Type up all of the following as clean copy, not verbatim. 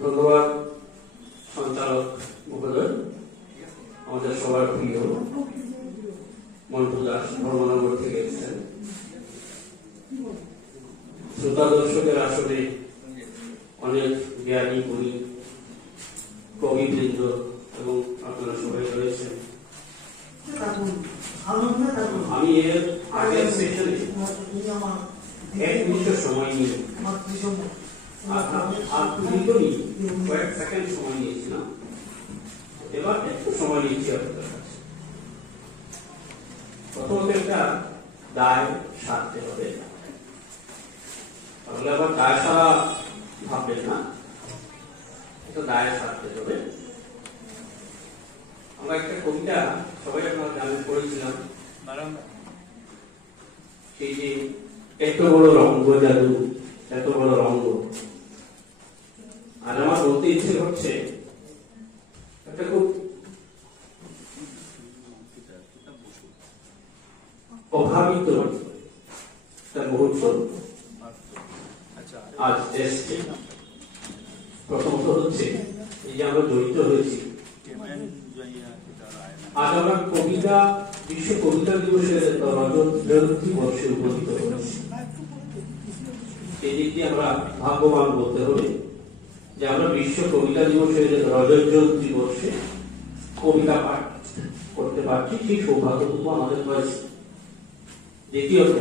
ধন্যবাদ সঞ্চালক মহোদয়, আমাদের সবার প্রিয় মন্টু দাস ধর্মনগর থেকে এসেছেন। শ্রোতা দর্শকের আসলে অনেক জ্ঞানী গুণী কবিবৃন্দ এবং আপনারা সবাই রয়েছেন। আমি এর আগের সেশনে এক মিনিটের সময় নিয়ে কয়েক সেকেন্ড সময় নিয়েছিলাম, এবার একটু সময় নিচ্ছি আপনাদের কাছে। প্রথমত একটা দায় সারতে হবে, তাহলে আবার দায় সারা ভাববেন না, একটা দায় সারতে হবে। আমরা একটা কবিতা সবাই আপনারা জানেন পড়েছিলাম, সেই যে এত বড় রঙ্গ জাদু, এত বড় রঙ্গ। আর আমার বলতে ইচ্ছে হচ্ছে একটা খুব অভাবিত একটা মুহূর্ত আজ এসছে। প্রথমত হচ্ছে এই যে আমরা জড়িত হয়েছি, আজ আমরা কবিতা বিশ্ব কবিতা দিবসের রজত জয়ন্তী বর্ষে উপনীত হয়েছি। এই দিক দিয়ে আমরা ভাগ্যবান বলতে হবে যে আমরা বিশ্ব কবিতা দিবসের রজত জয়ন্তী বর্ষে কবিতা পাঠ করতে পারছি, সেই সৌভাগ্যটুকু আমাদের রয়েছে। দ্বিতীয়ত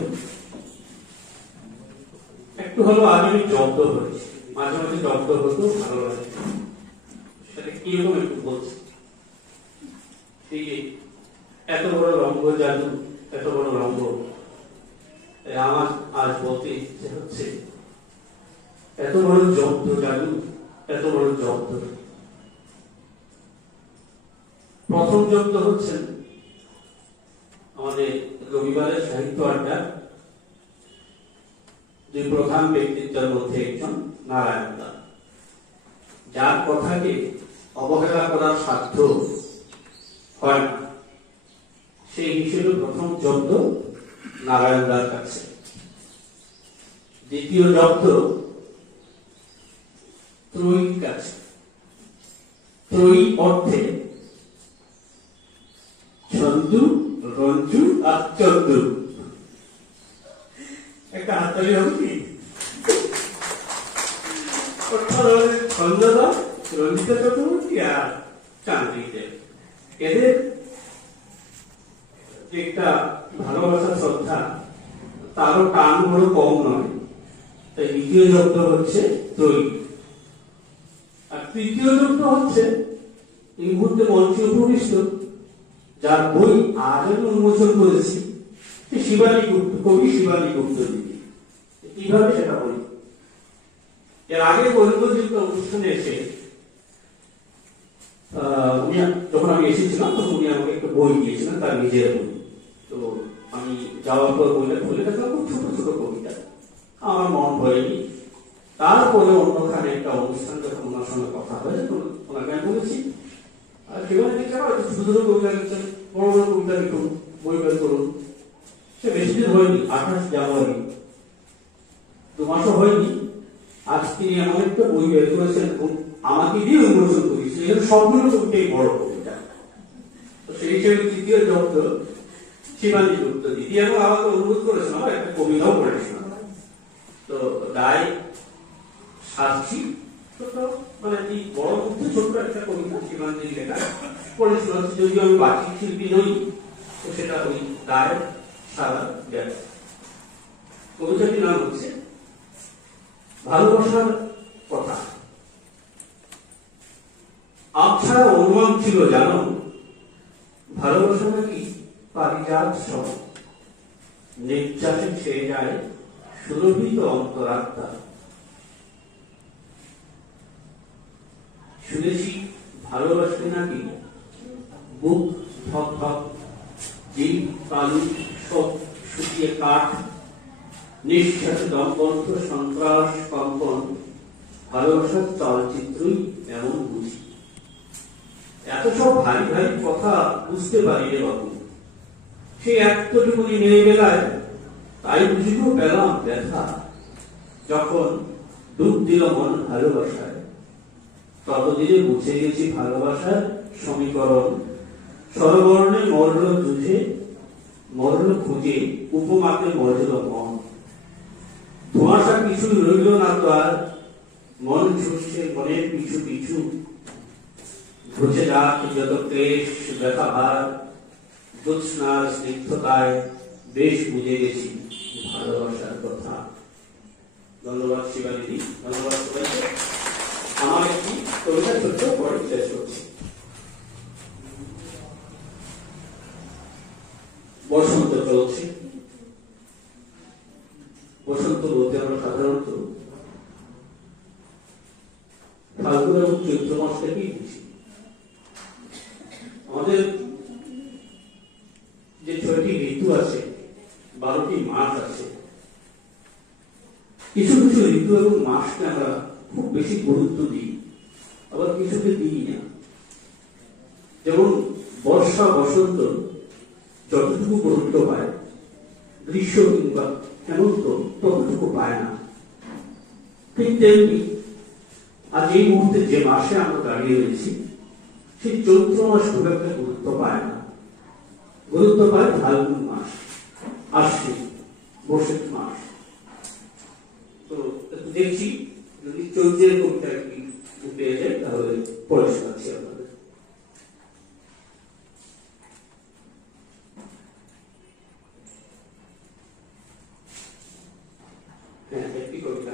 একটু হলো আজ আমি জব্দ হয়েছি, মাঝে মাঝে জব্দ হতেও ভালো লাগে, সেটা কিরকম একটু বলছি। এত বড় রঙ্গ জাদু, এত বড় রঙ্গ, আমার আজ বলতে ইচ্ছে হচ্ছে এত বড় জব্দ জাদু, এত বড় জব্দ। প্রথম জব্দ হচ্ছেন আমাদের রবিবারের সাহিত্য আড্ডা দুই প্রধান ব্যক্তিত্বের মধ্যে একজন নারায়ণ দা, যার কথাকে অবহেলা করার সাধ্য হয় না, সেই হিসেবে প্রথম জব্দ নারায়ণ দার কাছে। দ্বিতীয় জব্দ ত্রয়ীর কাছে। ত্রয়ী অর্থে ছন্দু, রঞ্জু আর চন্দু। একটা হাততালি হবে কি? ছন্দদা, রঞ্জিত চক্রবর্তী আর চান্দ্রিক, এদের একটা ভালোবাসা শ্রদ্ধা, তারও টান বড় কম নয়। তাই দ্বিতীয় জব্দ হচ্ছে ত্রয়ী। আর তৃতীয় জব্দ হচ্ছে এই মুহূর্তে মঞ্চে উপবিষ্ট, যার বই আজ আমি উন্মোচন করেছি, শিবানী গুপ্ত, কবি শিবানী গুপ্ত দিদি। কিভাবে সেটা বলি, এর আগে বৈধযুক্ত অনুষ্ঠানে এসে উনি যখন আমি এসেছিলাম তখন উনি আমাকে একটা বই দিয়েছিলেন, তার নিজের বই। তো আমি যাওয়ার পর বইটা খুলে দেখলাম খুব ছোট ছোট কবিতা, আমার মন ভরেনি। তারপরে অন্যখানে একটা অনুষ্ঠান যখন ওনার সঙ্গে কথা হয়েছে, ওনাকে আমি বলেছি আর সেখানে দেখে ছোট ছোট কবিতা লিখছেন, বড় বড় কবিতা লিখুন, বই বের করুন। সে বেশি দিন হয়নি, 28 জানুয়ারি, 2 মাসও হয়নি, আজ তিনি এমন একটা বই বের করেছেন আমাকে দিয়ে উন্মোচন করেছে। এর সবগুলো কবিতাই বড় কবিতা। তো সেই হিসেবে তৃতীয় জব্দ শিবানী গুপ্ত দিদি, এবং আমাকে অনুরোধ করেছেন আমার একটা কবিতাও পড়েছিলাম। তো দায় সারছি, ছোট মানে এই বড় মধ্যে ছোট্ট একটা কবিতা শিবানী লেখা পড়েছিল, যদিও আমি বাচিক শিল্পী নই, তো সেটা ওই দায় সারা যায়। কবিতাটির নাম হচ্ছে ভালোবাসার কথা। আচ্ছা অনুমান ছিল জানো, ভালোবাসা নাকি পারিজাত সব, নির্যাসে ছেয়ে যায় সুরভিত অন্তরাত্মা। শুনেছি ভালোবাসলে নাকি বুক ধক ধক, জীব কালু সব শুকিয়ে কাঠ, নিঃশ্বাসে দমবন্ধ সন্ত্রাস কম্পন, ভালোবাসার চলচ্চিত্রই এমন বুঝি। এত সব ভারী ভারী কথা বুঝতে পারি রে বাবু, সেই এতটুকুনি মেয়ে বেলায় তাই বুঝিতেও পেলাম ব্যথা, যখন ডুব দিল মন ভালোবাসায়, ততদিনে বুঝে গেছি ভালোবাসার সমীকরণ। স্বরবর্ণে মরল যুঝে, মরল খুঁজে, উপমাকে মরল মন। ধোঁয়াশা কিছু রইল না তো আর, মন ছুটছে মনের পিছু পিছু। ঘুচে যাক যত ক্লেশ ব্যথা ভার, জ্যোৎস্নার স্নিগ্ধতায় বেশ বুঝে গেছি ভালোবাসার কথা। ধন্যবাদ শিবানীদি, ধন্যবাদ সবাইকে। আমার একটি কবিতা ছোট্ট পড়ে শেষ করছি। বসন্ত চলছে। বসন্ত বলতে আমরা সাধারণত ফাল্গুন এবং চৈত্র মাসটাকেই বুঝি। আমাদের যে ৬টি ঋতু আছে, ১২টি মাস আছে, কিছু কিছু ঋতু এবং মাসকে আমরা খুব বেশি গুরুত্ব দিই, আবার কিছুকে দিই না। যেমন বর্ষা বসন্ত যতটুকু গুরুত্ব পায়, গ্রীষ্ম কিংবা হেমন্ত ততটুকু পায় না। ঠিক তেমনি আজ এই মুহূর্তে যে মাসে আমরা দাঁড়িয়ে রয়েছি, সেই চৈত্র মাস খুব একটা গুরুত্ব পায় না। গুরুত্ব পায় ফাল্গুন মাস, আশ্বিন, বৈশাখ মাস। তো দেখছি যদি চৈত্রের কবিতা কি পেয়ে যায় তাহলে পড়ে শোনাচ্ছি আপনাদের। হ্যাঁ, একটি কবিতা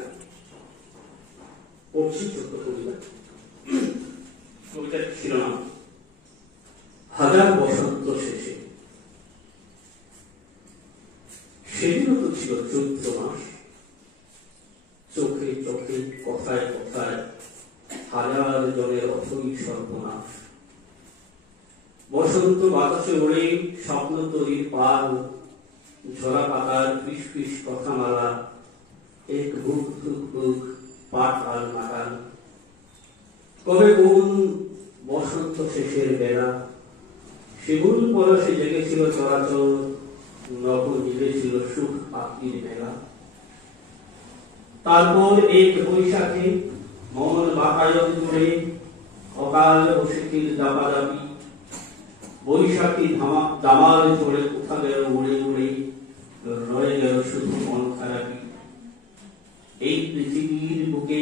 পড়ছি, ছোট্ট কবিতা। কবিতার শিরোনাম হাজার বসন্ত শেষে। সেদিনও তো ছিল চৈত্র মাস, চোখে চোখে কথায় কথায় হাজার জনের অথই সর্বনাশ। বসন্ত বাতাসে ওড়ে স্বপ্ন তরির পাল, ঝরা পাতার পিস পিস কথামালা, এক বুক বুক বুক পাট আর নাগাল। কবে কোন বসন্ত শেষের বেলা, সেগুন পরশে জেগেছিল চরাচর, নব মিলেছিল সুখ পাখির মেলা। তারপর এক বৈশাখে মন বাতায়ন জুড়ে অকাল বসিতির দাপাদাপি। বৈশাখী দামাল চড়ে কোথা গেল উড়ে উড়ে, রয়ে গেল শুধু মন খারাপি। এই পৃথিবীর বুকে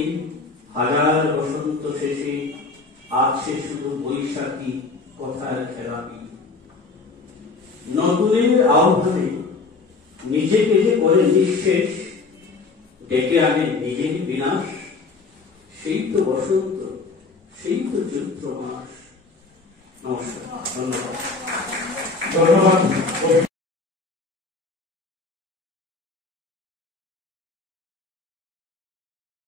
হাজার বসন্ত শেষে আছে শুধু বৈশাখী কথার খেলাপি। নতুনের আহ্বানে নিজেকে যে করে নিঃশেষ, ডেকে আনে নিজের বিনাশ। সেই তো বসন্ত, সেই তো চৈত্র মাস। নমস্কার, ধন্যবাদ। ধন্যবাদ।